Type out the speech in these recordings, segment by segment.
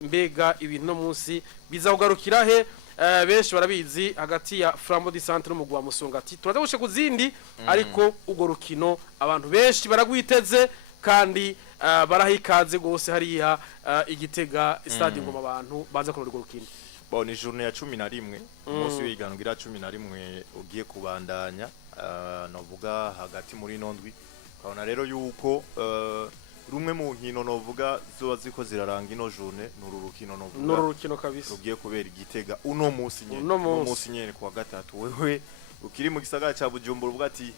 mbega ibintu no munsi bizagarukira he benshi barabizi hagati ya Flambeau Du Centre n'umugwi wa Musongati turaza gushe kuzindi ariko ugo rukino abantu benshi baragwiteze kandi barahikaze gose hariya igitega stade ngoma abantu baza kurora ugo rukino bon ni journée ya 11 umunsi w'igangira 11 ugiye kubandanya novuga hagati muri nondwi kabona rero yuko rumwe mu nkino novuga zoba ziko ziraranga ino journée nururukino novuga nururukino kabisa rugiye kubera igitega uno munsi nyene kwa gatatu wewe ukiri mu gisagara ca Bujumbura uvuga ati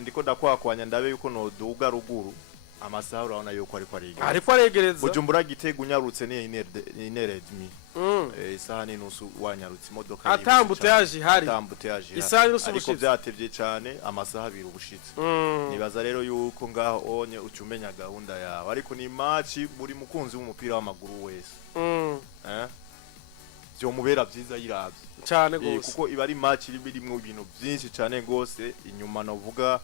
ndiko ndakwakwanya ndabe yuko no duga ruguru amasaha urabona yuko ariko aregereza Bujumbura gitega unyarutse ni ineredmi isaha ni nusu wanyarutse imodoka atambute yaje hari isaha nusu ariko byatevye cyane amasaha abiri ubushitse nibaza rero yuko ngaho onye ucumenya gahunda yawe ariko ni match muri mukunzi w'umupira w'amaguru wese byo mubera byiza yiravye cyane gose kuko iba ari match irimo ibintu byinshi cyane gose inyuma novuga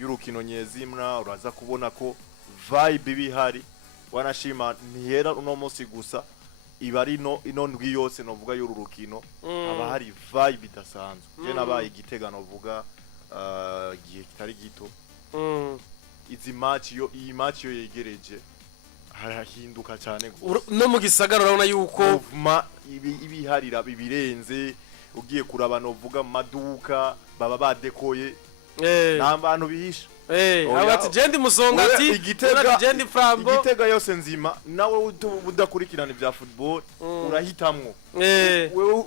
y'urukino nyezimna uraza kubona ko vibe bihari wanashima ntihera uno munsi gusa iba ari ino ndwi yose novuga y'urukino aba hari vibe idasanzwe je nabaye igitega novuga gihe kitari gito iyi match yo yegereje harahinduka cyane no mu gisagara urabona yuko ibiharira bibirenze ugiye kuraba novuga maduka baba badekoye n'abantu bihisha abati jendi Musongati igitega jendi Flambeau igitega yose nzima nawe udakurikirana ibya football urahitamwo wewe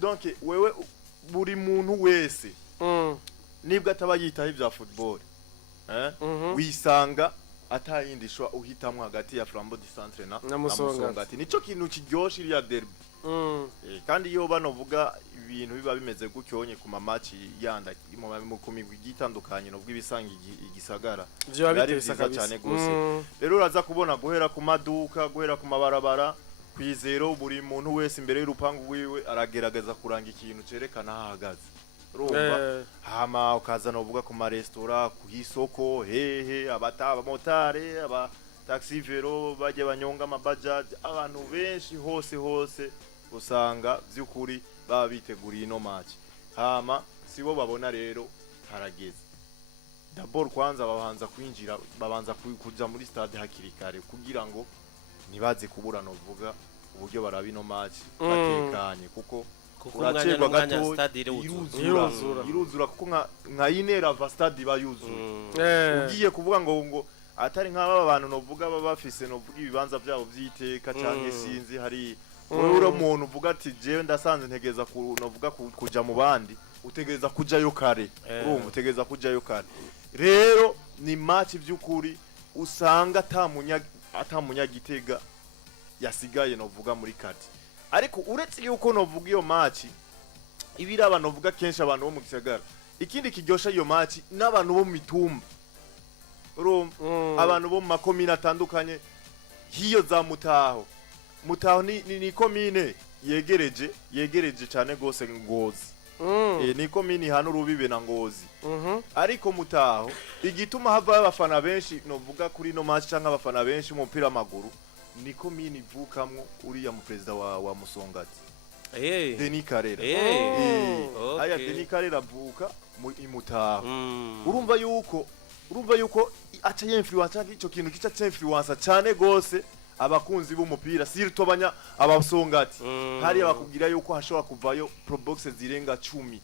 donc wewe buri muntu wese nibwo ataba yitaho ibya football wisanga atayindishwa uhitamwo hagati ya Flambeau Du Centre na Musongati nico kintu kiryoshe iriya derby kandi iyo banovuga ibintu biba bimeze gucyonye ku mamaci yanda mu kumigwi gitandukanye no bw'ibisanga igisagara bari bisaka cyane gose rero uraza kubona guhera ku maduka guhera ku mabarabara kwizero buri muntu wese imbere y'urupangu wiwe aragerageza kuranga ikintu cerekana hahagaze urumva hama ukazana uvuga ku ma restaurant ku hisoko hehe abataba motare aba taxi vero baje banyonga amabajaj abantu benshi hose usanga byukuri baba biteguriye ino match hama sibo babona rero harageze d'abord kwanza babanza kuja muri stade hakirikare kugira ngo nibaze kubura novuga uburyo barabi no match batekanye kuko uracegwa gato iruzura kuko nka inera va stade bayuzura ugiye kuvuga ngo atari nk'aba abantu novuga baba bafise novuga ibibanza byabo byiteka cyane sinzi hari uro muntu uvuga ati je ndasanze ntegeza novuga kuja mu bandi utegeza kujayo kare urumva utegeza kujayo kare rero ni match by'ukuri usanga atamunya gitega yasigaye novuga muri kati ariko uretse yuko novuga iyo match ibiraba novuga kenshi abantu bo mu gisagara ikindi kiryosha iyo match n'abantu bo mu mitumba abantu bo mu makomine atandukanye hiyo za mutaho ni komine yegereje cyane gose Ngozi ni komine hano rubibe na Ngozi ariko mutaho igituma hava abafana benshi novuga kuri no match cyangwa abafana benshi mu mupira w'amaguru ni komine ivukamwo uriya mu president wa Musongati Denis Karera aya Denis Karera avuka mu imutaho urumva yuko acha influence ico kintu kica influence cyane gose abakunzi b'umupira sirtobanya abasongati hari abakubwira yuko hashobora kuvayo probox zirenga 10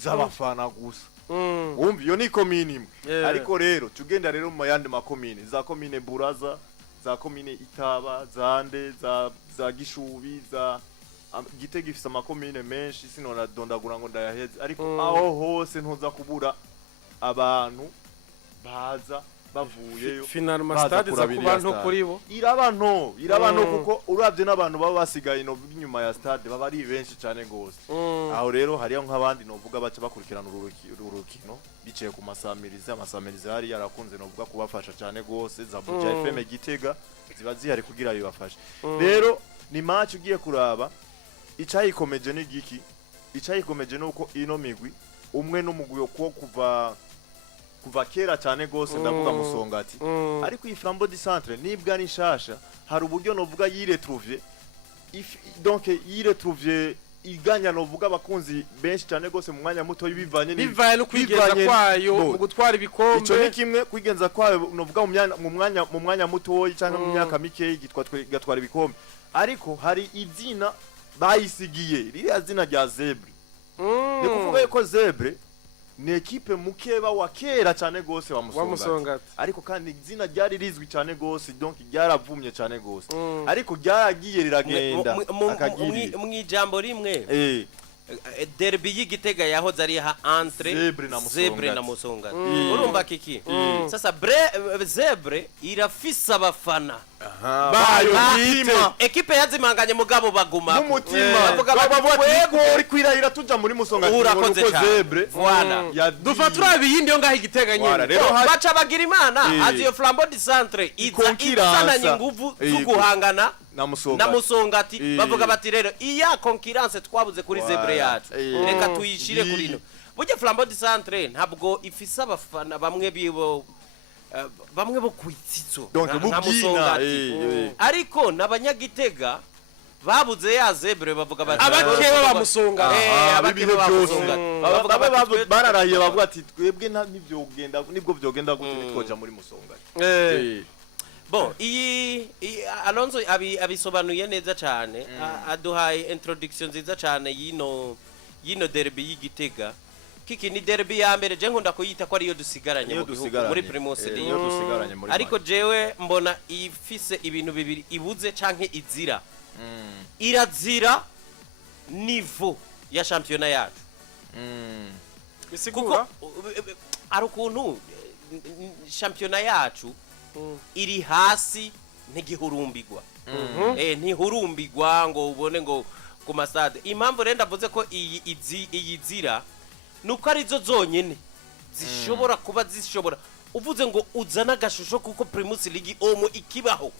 z'abafana gusa umva yo ni komine ariko rero tugenda rero mu yandi makomine za komine Buraza za komine Itaba zande za Gishubi za Gitega ifise amakomine menshi sinona dondagura ngo ndayaheze ariko aho hose ntuza kubura abantu baza bavuyeyo final stade za kubantu kuri bo irabantu kuko uravye n'abantu baba basigaye no inyuma ya stade baba ari benshi cyane gose aho rero hariyo nk'abandi novuga baca bakurikirana urukino biciye ku amasamirize hari yarakunze novuga kubafasha cyane gose za Buja FM Gitega ziba zihari kugira bibafashe rero ni match ugiye kuraba icayikomeje ni giki icayikomeje nuko ino migwi umwe n'umugwi wo kuva kuva kera cyane gose ndavuga Musongati ariko iyi Flambeau du Centre nibwa ari nshasha hari uburyo novuga yiretrouver donc yiretrouver iganya novuga abakunzi benshi cyane gose mu mwanya muto bivanye no kwigenza kwayo mu gutwara ibikombe ico ni kimwe kwigenza kwayo novuga mu mwanya muto cyangwa mu myaka mike gatwara ibikombe ariko hari izina bayisigiye ririya zina rya Zebre ni kuvuga yuko Zebre ni ekipe mukeba wa kera cyane gose wa Musongati ariko kandi izina ryari rizwi cyane gose donc ryaravumye cyane gose ariko ryaragiye riragenda mu ijambo rimwe derby y'Igitega yahoze ari ha entre Zebre na Musongati urumva kiki sasa Zebre irafisa abafana bayo mutima ekipe yazimanganye mugabo baguma mutima bavuga uri kwirahira tuja muri Musongati urakoze Zebre voilà dufatura ibindi yo ngaho Igitega nyine baca bagira imana aziyo Flambeau du Centre izananye nguvu zuguhangana na Musongati bavuga bati rero iya concurrence twabuze kuri Zebre yacu reka tuyishire kuri no burya Flambeau du Centre ntabwo ifisa abafana bamwe bo kwitsitso na Musongati ariko nabanyagitega babuze ya Zebre bavuga bati abakeba ba Musongati abakeba ba Musongati bavuga bararahiye bavuga ati twebwe nibwo byogenda gute nitwoja muri Musongati bon Alonso abisobanuye neza cyane aduhaye introduction nziza cyane yino derby y'Igitega kiki ni derby ya mbere je nkunda kuyita ko ariyo dusigaranye mu gihugu muri Primus League ariko jewe mbona ifise ibintu bibiri ibuze canke izira irazira niveau ya championnat yacu bisigura ari ukuntu championnat yacu iri hasi ntigihurumbigwa ntihurumbigwa ngo ubone ngo ku masade impamvu renda ndavuze ko iyi zira nuko arizo zonyene zishobora kuba zishobora uvuze ngo uzana gashusho kuko Primus League omo ikibaho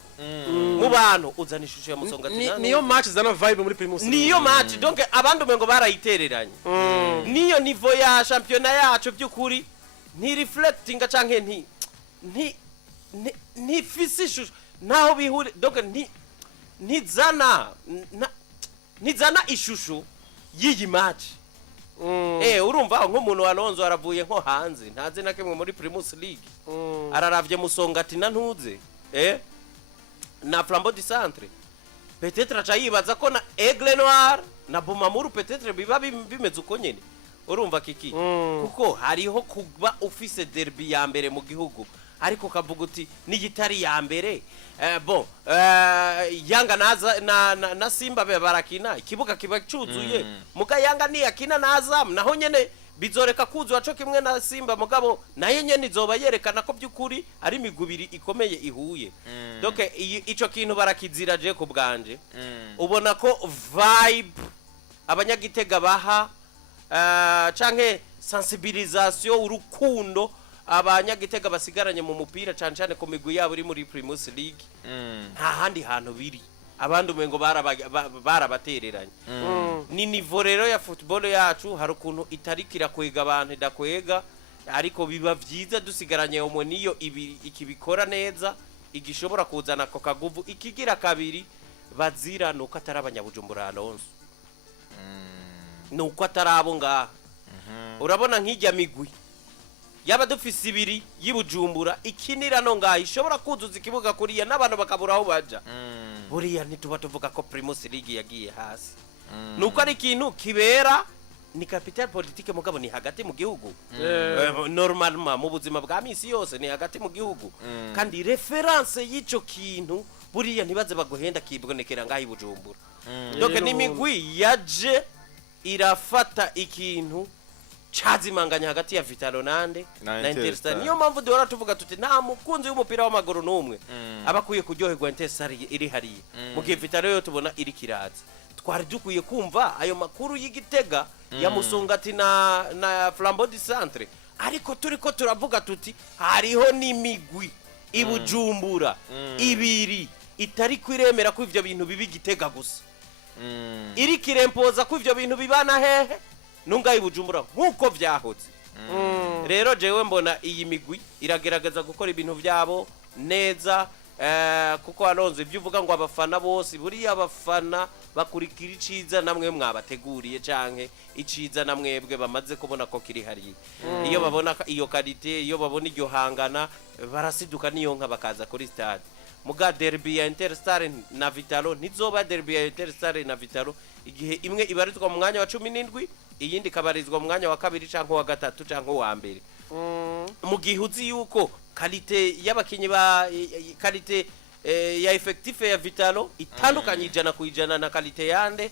mu bantu uzana ishusho ya Musongati niyo match zana vibe muri Primus League niyo match donc abantu mengo barayitereranye niyo niveau ya championnat yacu byukuri ni reflecting canke ni fisi naho bihure donc nizana ishusho yiyi match urumva nk'umuntu Alonso aravuye nko hanze ntaze na kemwe muri Primus League araravye Musongati na ntuze na Flambeau du Centre peut-être acayibaza ko na Aigle Noir na Bumamuru peut-être biba bimeze uko nyene urumva kiki kuko hariho kuba office derby ya mbere mu gihugu ariko kavuga uti nigitari ya mbere bon Yanga na Simba barakina ikibuga kiba cyuzuye muga Yanga ni yakina na Azam naho nyene bizoreka kuzwa cyo kimwe na Simba mugabo nayo nyene izoba yerekana ko byukuri ari migubiri ikomeye ihuye donc ico kintu barakizira je ko bwanje ubona ko vibe abanyagitega baha canke sensibilisation urukundo abanyagitega basigaranye mu mupira cyane ko migwi yabo iri muri Primus League nta handi hantu biri abandi umengo barabatereranye ni niveau rero ya football yacu hari ukuntu itarikira kwega abantu idakwega ariko biba vyiza dusigaranye umwe niyo ikibikora neza igishobora kuzana ko kaguvu ikigira kabiri bazira nuko atari abanyabujumbura Alonso nuko atarabo ngaha urabona nk'ijya migwi yaba dufise ibiri y'Ibujumbura ikinira no ngaha ishobora kuzuza ikibuga kuriya n'abantu bakabura aho baja buriya ntituba tuvuga ko Primus League yagiye hasi nuko ari ikintu kibera ni capital politique mugabo ni hagati mu gihugu normalement mu buzima bwa misi yose ni hagati mu gihugu kandi reference y'ico kintu buriya ntibaze baguhenda kibonekera ngaha y'Ibujumbura donc ni migwi yaje irafata ikintu chazimanganya hagati ya Vitalo Nande na Interstar niyo mpamvu duhora tuvuga tuti nta mukunzi w'umupira w'amaguru n'umwe abakuye kuryoherwa Interstar iri hariye mu gihe Vitalo yo tubona iri kiraza twari dukuye kumva ayo makuru y'Igitega ya Musongati na Flambeau du Centre ariko turiko turavuga tuti hariho n'imigwi Ibujumbura ibiri itari kwiremera ko ivyo bintu bibi Gitega gusa iri kirempoza ko ivyo bintu bibana hehe nunga Ibujumbura nkuko vyahoze rero jewe mbona iyi migwi iragerageza gukora ibintu byabo neza kuko Alonso ibyo uvuga ngo abafana bose buriya abafana bakurikira iciza namwe mwabateguriye canke iciza namwebwe bamaze kubona ko kiri hariye iyo babona iyo qualité iyo babona iryo hangana barasiduka niyo nka bakaza kuri stade muga derby ya Interstar na Vitalo ntizoba derby ya Interstar na Vitalo igihe imwe ibarizwa mu mwanya wa 17 iyindi kabarizwa mu mwanya wa kabiri canke wa gatatu canke wa mbere mu gihe uzi yuko qualité y'abakinyi ba qualité ya effectif ya Vitalo itandukanye ijana ku ijana na qualité yande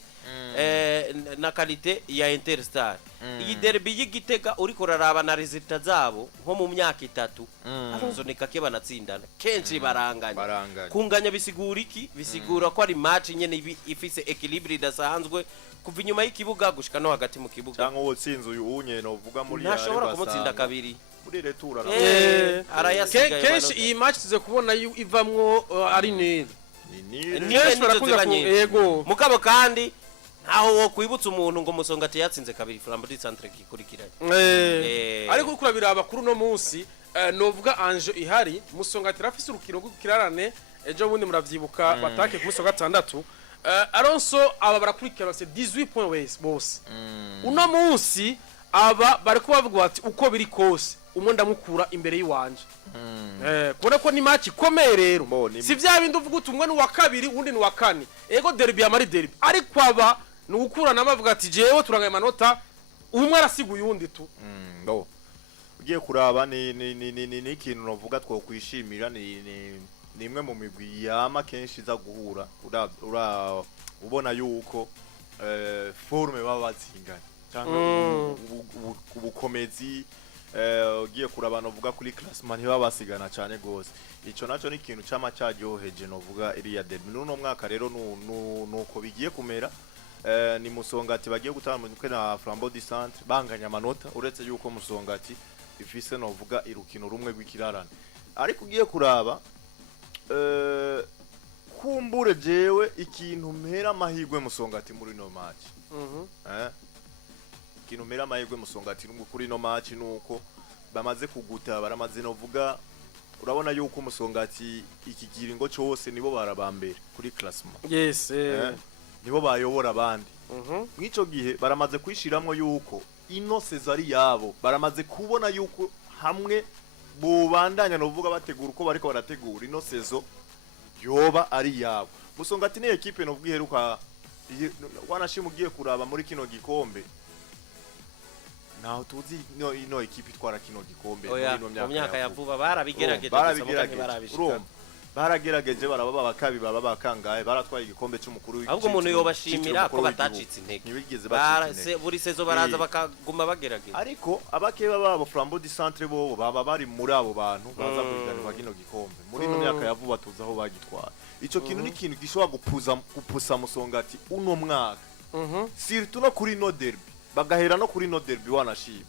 na qualité ya Interstar iyi derby y'Igitega uri kuraraba na resultat zabo nko mu myaka itatu Alonso nikake banatsindana kenshi baranganya kunganya bisigura iki bisigura ko ari match nyene ifise equilibre idasanzwe kuva inyuma y'ikibuga gushika no hagati mu kibuga cyangwa wotsinze uyu unye no vuga muri ya ntashobora kumutsinda kabiri muri retura arayasigaye kenshi iyi match tuze kubona ivamwo ari nil ni yego mugabo kandi aho wo kwibutsa umuntu ngo Musongati yatsinze kabiri Flambeau Du Centre gikurikiranye ariko uriko biraba kuri no munsi novuga anje ihari Musongati rafise urukino rw'ikirarane ejo bundi muravyibuka batake ku musi wa gatandatu Alonso aba barakurikirana se 18 points bose uno munsi aba bari kubavuga bati uko biri kose umwe ndamukura imbere yiwanje kubona ko ni match ikomeye rero si vya bindi uvuga utumwe ni wa kabiri undi ni wa kane ego derby ya mari derby ariko aba ni ukurana amavuga ati jewe turangaye amanota umwe arasiguye undi tu no ugiye kuraba ni ikintu novuga two kwishimira ni nimwe mu migwi yama kenshi za guhura ubona yuko forme baba bazinganye cyangwa ubukomezi ugiye kuraba novuga kuri classement ntibabasigana cyane gose ico naco ni ikintu cyama cyaryoheje novuga iriya derby nuno mwaka rero nuko bigiye kumera ni Musongati bagiye gutandukana na Flambeau Du Centre banganya amanota uretse yuko Musongati ifise novuga irukino rumwe rw'ikirarane ariko ugiye kuraba kumbure jewe ikintu mpera amahirwe Musongati muri no match ikintu mpera amahirwe Musongati kuri no match nuko bamaze kuguta baramaze novuga urabona yuko Musongati ikigiringo cyose nibo barabambere kuri classement yes nibo bayobora abandi mwico gihe baramaze kwishiramwo yuko ino sezari yabo baramaze kubona yuko hamwe bubandanya novuga bategura uko bariko barategura ino sezo yoba ari yabo Musongati ni equipe novuga iheruka wanashima ugiye kuraba muri kino gikombe naho tuzi ino equipe itwara kino gikombe mu myaka ya vuba barabigerageje baragerageje baraba bakabi baba bakangaye baratwaye igikombe cy'umukuru w'igihugu ahubwo umuntu yobashimira ko batacitse intege buri sezo baraza bakaguma bagerageje ariko abakeba babo Flambeau Du Centre bo baba bari muri abo bantu baza kuganirwa gino gikombe muri no myaka ya vuba tuzaho bagitwara ico kintu ni kintu gishobora gupusa Musongati uno mwaka surtout no kuri no derby bagahera no kuri no derby wanashima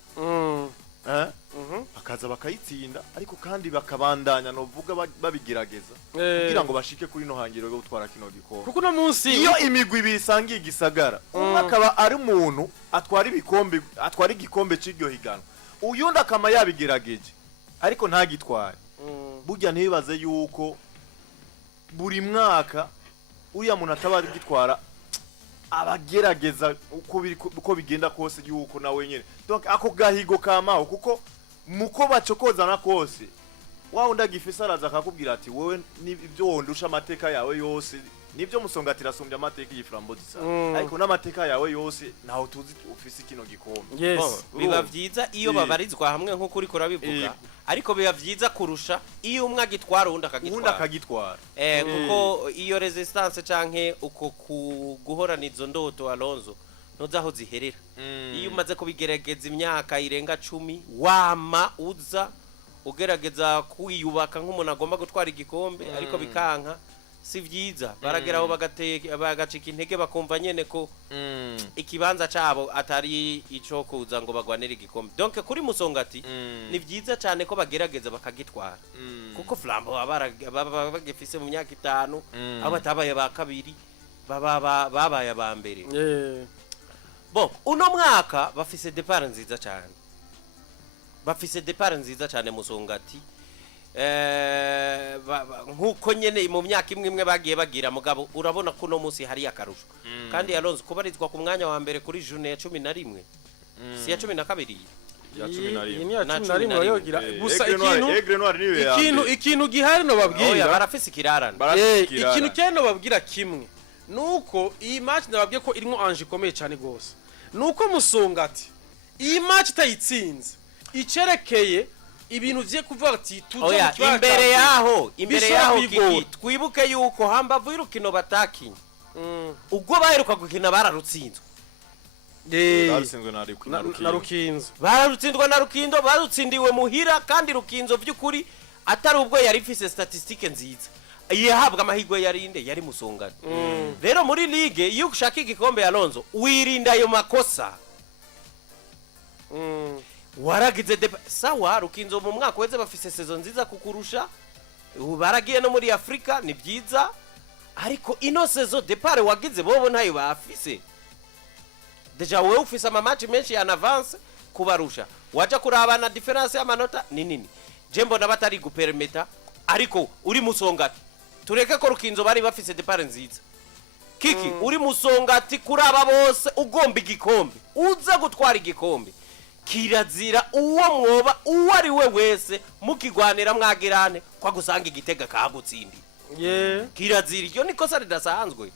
bakaza bakayitsinda ariko kandi bakabandanya novuga babigerageza kugira ngo bashike kuri no hangiro yo gutwara kino gikombe kuko no munsi iyo imigwi bisangiye igisagara umwe akaba ari umuntu atwara igikombe cy'iryo higano uyundi akama yabigerageje ariko ntagitware burya ntibibaze yuko buri mwaka uriya muntu atabari gitwara abagerageza uko bigenda kose yuko nawe nyene donc ako gahigo kamaho kuko muko bacokozana kose waho ndagifisa araza akakubwira ati wewe nibyo wondusha amateka yawe yose nibyo Musongati rasumbya amateka y'Flambeau Du Centre ariko n'amateka yawe yose naho tuzi ufise kino gikombe biba vyiza iyo babarizwa hamwe nko kuri korabivuga ariko biba vyiza kurusha iyo umwe agitwara undi akagitwara kuko iyo resistance canke uko guhorana izo ndoto Alonso nozaho ziherera iyo umaze kubigerageza imyaka irenga 10 wama uza ugerageza kwiyubaka nk'umuntu agomba gutwara igikombe ariko bikanka si vyiza barageraho bagacika intege bakumva nyene ko ikibanza cabo atari ico kuza ngo bagwanire igikombe donc kuri Musongati ni vyiza cyane ko bagerageza bakagitwara kuko Flambeau baba bagifise mu myaka 5 abo batabaye ba kabiri babaye ba mbere bon uno mwaka bafise départ nziza cyane bafise depart nziza cyane Musongati nkuko nyene mu myaka imwe bagiye bagira mugabo urabona ko no munsi hari akarusho kandi Alonso kubarizwa ku mwanya wa mbere kuri journée ya 11 si ya 12 ikintu gihari no babwira barafise ikirarane ikintu cyane babwira kimwe nuko iyi match ndababwiye ko irimo anje ikomeye cyane gose nuko Musongati iyi match itayitsinze icerekeye ibintu vye kuvuga ati tuja imbere yaho kiki twibuke yuko hambavu y'urukino batakinye ubwo baheruka gukina bararutsinzwe na Rukinzo bararutsindwa na Rukindo barutsindiwe muhira kandi Rukinzo vy'ukuri atari ubwo yari ifise statistique nziza yahabwa amahigwe yarinde yari Musongati rero muri ligue iyo ushaka igikombe ya Alonso wirinda ayo makosa waragize sawa Rukinzo mu mwaka weze bafise saison nziza kukurusha baragiye no muri Afrika ni byiza ariko ino saison depart wagize bobo ntayo bafise deja wewe ufise ama match menshi ya avance kubarusha waje kurabana difference y'amanota ni nini jembo nabatari gupermeta ariko uri Musongati tureke ko Rukinzo bari bafise depart nziza kiki uri Musongati kuraba bose ugomba igikombe uza gutwara igikombe kirazira uwo mwoba uwo ari we wese mukigwanira mwagirane kwa gusanga igitega kagutsindi kirazira iyo nikosa ridasanzwe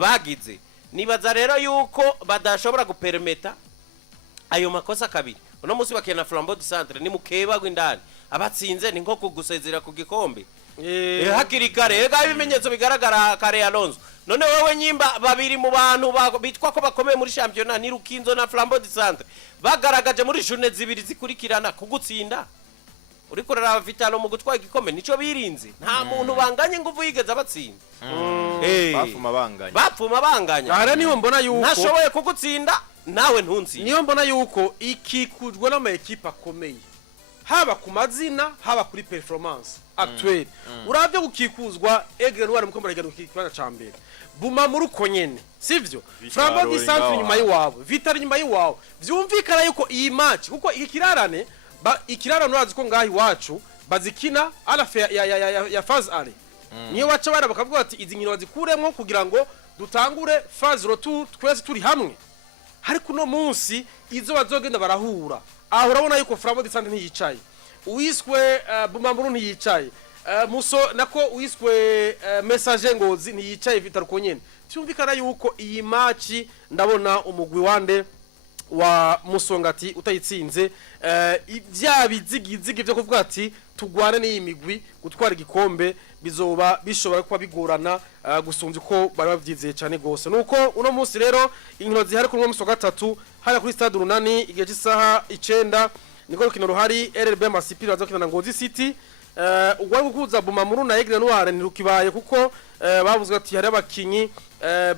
bagize nibaza rero yuko badashobora gupermeta ayo makosa kabiri uno musi bakena Flambeau Du Centre ni mukeba gwindani abatsinze ni nko kugusezera ku gikombe hakiri kare ega ibimenyetso bigaragara kare Alonso none wewe nyimba babiri mu bantu bitwa ko bakomeye muri championnat ni Rukinzo na Flambeau Du Centre bagaragaje muri journée zibiri zikurikirana kugutsinda uri kurara Vitalo mu gutwara igikombe nico birinze nta muntu banganye nguvu yigeze abatsinda bapfuma banganya ara niho mbona yuko ntashoboye kugutsinda nawe ntunzi niyo mbona yuko ikikujwe n'ama equipe akomeye haba ku mazina haba kuri performance actuelle uravye gukikuzwa Aigle Noir muko muragera kukikwana cambere buma muri uko nyene sivyo Flambeau Du Centre nyuma yiwabo Vitali nyuma yiwabo vyumvikana yuko iyi match kuko ikirarane ikirarane urazi ko ngahi wacu bazikina alafe ya phase ale niyo baca bara bakavuga ati izi nkino bazikuremwo kugira ngo dutangure phase retour twese turi hamwe ariko no munsi izo bazogenda barahura aho urabona yuko Flambeau Du Centre ntiyicaye uwiswe Bumamburu ntiyicaye muso nako uwiswe message ngozi ntiyicaye Vitali ko nyene cyumvikana yuko iyi match ndabona umugwi wande wa Musongati utayitsinze ivya bizigizigi byo kuvuga ati tugwane n'iyi migwi gutwara igikombe bizoba bishobora kuba bigorana gusumvya ko bari bavyizeye cyane gose nuko uno munsi rero inkino zihari ku munsi wa gatatu haya kuri stade Runani igihe cy'isaha 9 niko rukino ruhari RB Masipiri bazokina na Ngozi City ugwa gukuza Bumamuru na Aigle Noir ntirukibaye kuko bavuzwe ati hari abakinyi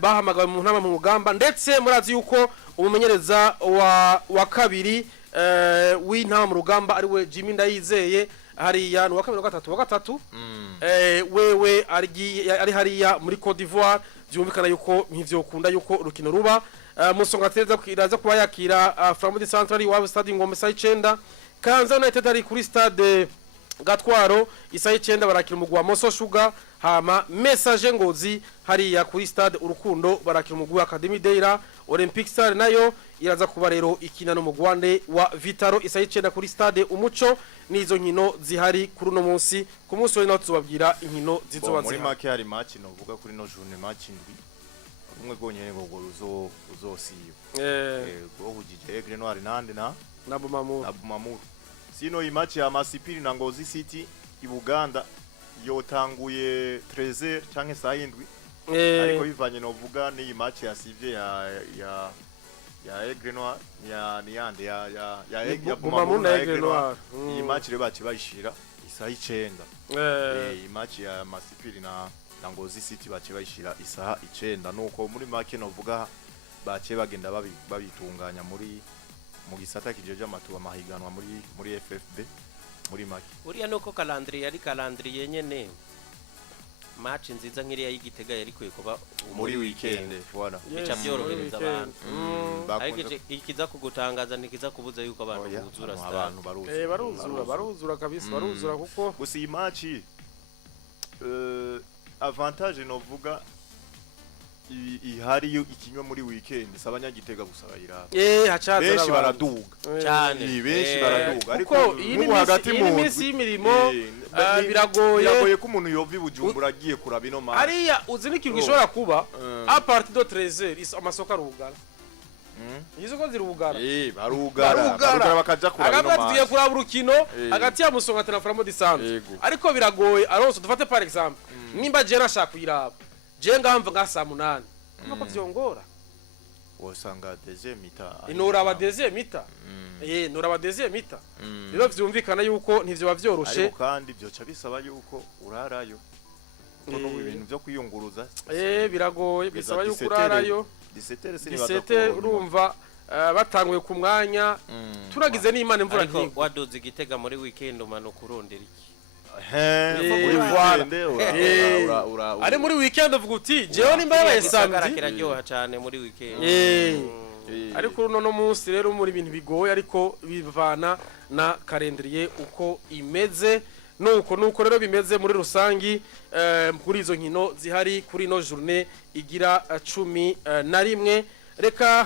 bahamagawe mu ntama mu rugamba ndetse murazi yuko umumenyereza wa kabiri w'intama mu rugamba ari we Jimmy Ndayizeye hariya wa kabiri wa gatatu wewe ari hariya muri Côte d'Ivoire byumvikana yuko ntivyokunda yuko rukino ruba Musongati iraza kuba yakira Flambeau Du Centre ari wa stade Ngombe saa 9 Kanza United ari kuri stade Gatwaro isaa 9 barakira umugwa Moso Sugar hama message ngozi hariya kuri stade Urukundo barakira umugwa Academy Deira Olympic Star nayo iraza kuba rero ikina no mugwande wa Vitaro isaa 9 kuri stade Umuco nizo nkino zihari kuri no munsi ku munsi w'ino tuzobabwira inkino zizoba muri make hari match no vuga kuri no journée match ndwi umwe gonyene ngo uzosiyo go hujije Aigle Noir nande na Bumamuru sino iyi match ya Masipiri na Ngozi City i Buganda yotanguye 13h canke saa 7 ariko bivanye no vuga ni match ya Sivye ya Aigle Noir ya Bumamuru na Aigle Noir iyi match rero baci bayishira isaa 9 iyi match ya Masipiri na Ngozi City baci bayishira isaa 9 nuko muri make no vuga bace bagenda babitunganya mu gisata kijeje amatuba mahiganwa muri FFB muri make uriya nuko calendrier ari calendrier nyene match nziza nk'iriya y'Igitega yari kwiye kuba muri weekend voilà bica byorohereza abantu ariko bakunze ikiza kugutangaza ntikiza kubuza yuko abantu buzura stade abantu baruzura kabisa baruzura kuko gusa iyi match avantage novuga ihari yo ikinywa muri weekend sabanyagitega gusa bayiraba hacaza benshi baraduga cyane benshi baraduga ariko iyi hagati mu minsi y'imirimo biragoye ko umuntu yova Bujumbura agiye kuraba ino match ariya uzi n'ikintu gishobora kuba a partir de 13h amasoko arugara izo ko zirugara barugara bakaja kuraba ino match tugiye kuraba urukino hagati ya Musongati na Flambeau Du Centre ariko biragoye aronso dufate par exemple nimba je nashaka kuyiraba je ngamva nga saa 8 nuko vyongora wosanga deuxième mi-temps inuraba deuxième mi-temps nuraba deuxième mi-temps rero vyumvikana yuko ntivyo bavyoroshe ariko kandi byoca bisaba yuko urarayo no ibintu byo kwiyunguruza biragoye bisaba yuko urarayo 17 urumva batanguye ku mwanya turagize n'Imana imvura ariko waduze Igitega muri weekend umanuka urondera iki ari muri weekend uvuga uti jewe nimba yabaye samedi kiraryoha cyane muri weekend ariko no munsi rero muri ibintu bigoye ariko bivana na calendrier uko imeze nuko rero bimeze muri rusangi kuri izo nkino zihari kuri no journée igira 11 reka